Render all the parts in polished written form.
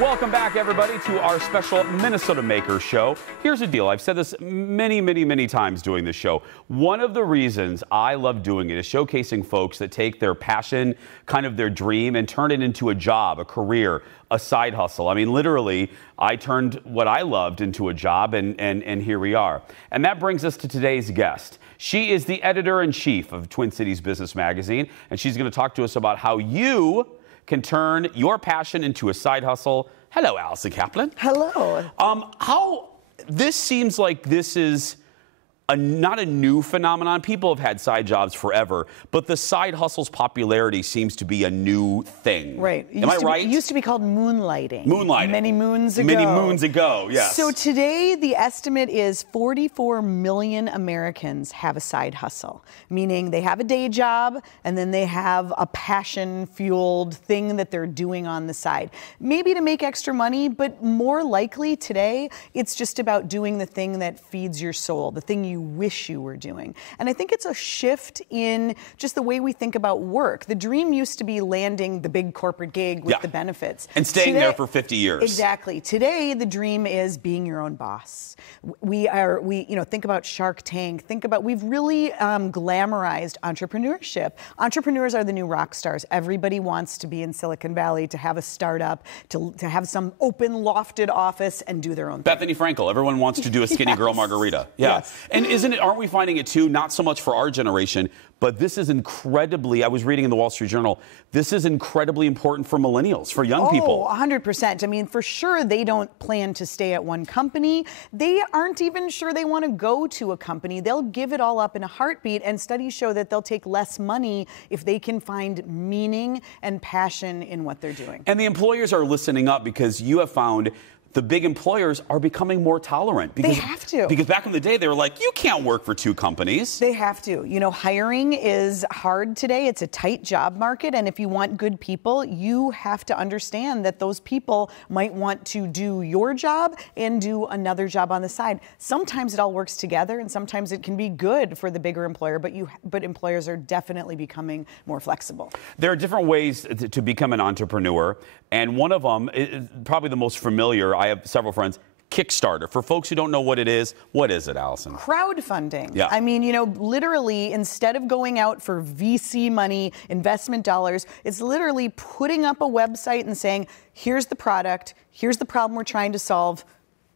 Welcome back, everybody, to our special Minnesota Maker Show. Here's the deal. I've said this many times doing this show. One of the reasons I love doing it is showcasing folks that take their passion, kind of their dream, and turn it into a job, a career, a side hustle. I mean, literally, I turned what I loved into a job, and here we are. And that brings us to today's guest. She is the editor-in-chief of Twin Cities Business Magazine, and she's going to talk to us about how you can turn your passion into a side hustle. Hello, Allison Kaplan. Hello. This seems like this is not a new phenomenon. People have had side jobs forever, but the side hustle's popularity seems to be a new thing. Right. Am I right? It used to be called moonlighting. Moonlighting. Many moons ago. Many moons ago, yes. So today, the estimate is 44 million Americans have a side hustle, meaning they have a day job and then they have a passion-fueled thing that they're doing on the side. Maybe to make extra money, but more likely today, it's just about doing the thing that feeds your soul, the thing you wish you were doing. And I think it's a shift in just the way we think about work. The dream used to be landing the big corporate gig with the benefits. And staying there for 50 years. Exactly. Today, the dream is being your own boss. We think about Shark Tank, we've really glamorized entrepreneurship. Entrepreneurs are the new rock stars. Everybody wants to be in Silicon Valley, to have a startup, to have some open lofted office and do their own thing. Bethany Frankel, everyone wants to do a skinny girl margarita. Yeah. Yes. And aren't we finding it too, not so much for our generation, but this is incredibly, I was reading in the Wall Street Journal, this is incredibly important for millennials, for young people. 100%. I mean, for sure, they don't plan to stay at one company. They aren't even sure they want to go to a company. They'll give it all up in a heartbeat, and studies show that they'll take less money if they can find meaning and passion in what they're doing. And the employers are listening up because you have found the big employers are becoming more tolerant. They have to. Because back in the day, they were like, you can't work for two companies. They have to. You know, hiring is hard today. It's a tight job market. And if you want good people, you have to understand that those people might want to do your job and do another job on the side. Sometimes it all works together, and sometimes it can be good for the bigger employer, but employers are definitely becoming more flexible. There are different ways to become an entrepreneur. And one of them, is probably the most familiar, I have several friends, Kickstarter. For folks who don't know what it is it, Allison? Crowdfunding. Yeah. I mean, literally, instead of going out for VC money, investment dollars, it's literally putting up a website and saying, here's the product, here's the problem we're trying to solve.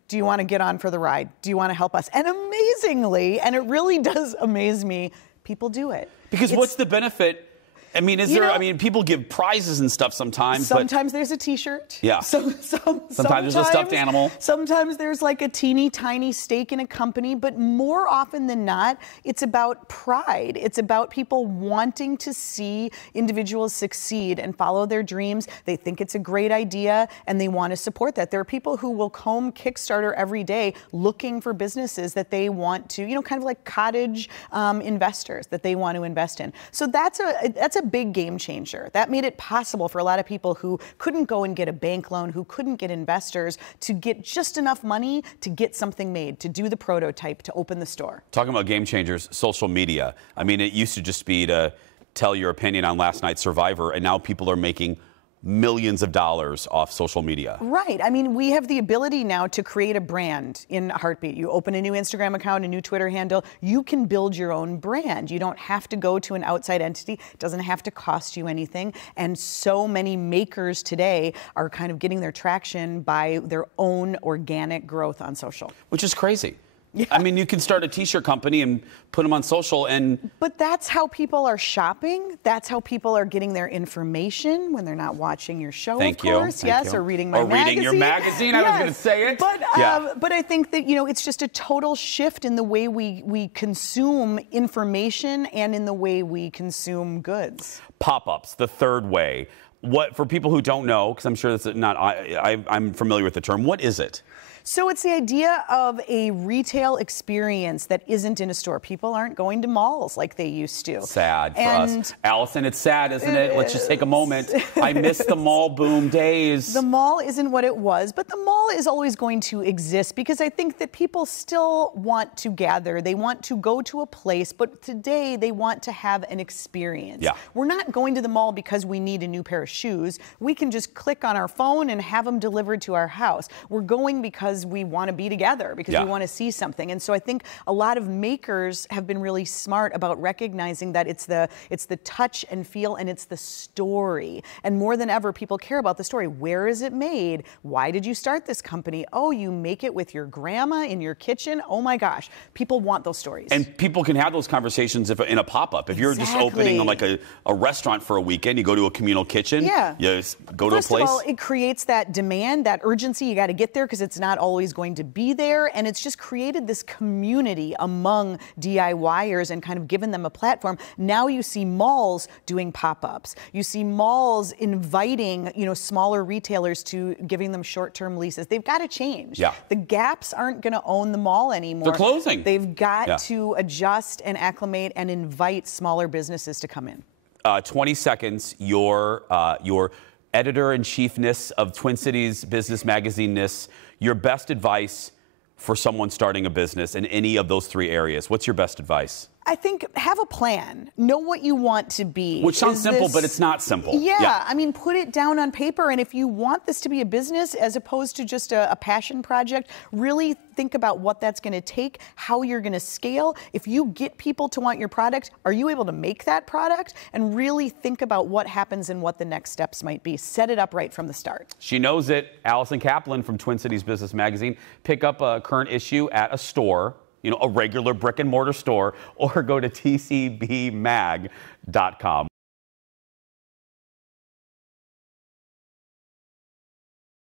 Do you want to get on for the ride? Do you want to help us? And amazingly, and it really does amaze me, people do it. Because what's the benefit? I mean, people give prizes and stuff sometimes. Sometimes there's a T-shirt. Yeah. Sometimes there's a stuffed animal. Sometimes there's like a teeny tiny stake in a company. But more often than not, it's about pride. It's about people wanting to see individuals succeed and follow their dreams. They think it's a great idea and they want to support that. There are people who will comb Kickstarter every day looking for businesses that they want to, kind of like cottage investors that they want to invest in. So that's a big game changer. That made it possible for a lot of people who couldn't go and get a bank loan, who couldn't get investors, to get just enough money to get something made, to do the prototype, to open the store. Talking about game changers, social media. I mean, it used to just be to tell your opinion on last night's Survivor, and now people are making millions of dollars off social media. Right. I mean, we have the ability now to create a brand in a heartbeat. You open a new Instagram account, a new Twitter handle, you can build your own brand. You don't have to go to an outside entity. It doesn't have to cost you anything. And so many makers today are kind of getting their traction by their own organic growth on social. Which is crazy. Yeah. I mean, you can start a T-shirt company and put them on social But that's how people are shopping. That's how people are getting their information when they're not watching your show, of course. Yes, or reading my magazine. Or reading your magazine, I was going to say it. But I think that, it's just a total shift in the way we consume information and in the way we consume goods. Pop-ups, the third way. What, for people who don't know, because I'm sure that's not, I'm familiar with the term, what is it? So it's the idea of a retail experience that isn't in a store. People aren't going to malls like they used to. Sad for us. Allison, it's sad, isn't it? Let's just take a moment. I miss the mall boom days. The mall isn't what it was, but the mall is always going to exist because I think that people still want to gather. They want to go to a place, but today they want to have an experience. Yeah. We're not going to the mall because we need a new pair of shoes. We can just click on our phone and have them delivered to our house. We're going because we want to be together, because we want to see something. And so I think a lot of makers have been really smart about recognizing that it's the touch and feel, and it's the story. And more than ever, people care about the story. Where is it made? Why did you start this company? Oh, you make it with your grandma in your kitchen? Oh my gosh. People want those stories. And people can have those conversations in a pop-up. If you're just opening like a restaurant for a weekend, you go to a communal kitchen, you go to a place. First of all, it creates that demand, that urgency. You got to get there because it's not always going to be there. And it's just created this community among DIYers and kind of given them a platform. Now you see malls doing pop-ups. You see malls inviting, smaller retailers to giving them short-term leases. They've got to change. Yeah. The Gaps aren't going to own the mall anymore. They're closing. They've got to adjust and acclimate and invite smaller businesses to come in. 20 seconds, your editor-in-chiefness of Twin Cities Business Magazine-ness, your best advice for someone starting a business in any of those three areas. What's your best advice? I think have a plan. Know what you want to be. Which sounds simple, but it's not simple. Yeah, I mean, put it down on paper. And if you want this to be a business as opposed to just a passion project, really think about what that's going to take, how you're going to scale. If you get people to want your product, are you able to make that product? And really think about what happens and what the next steps might be. Set it up right from the start. She knows it. Allison Kaplan from Twin Cities Business Magazine. Pick up a current issue at a store, a regular brick and mortar store, or go to tcbmag.com.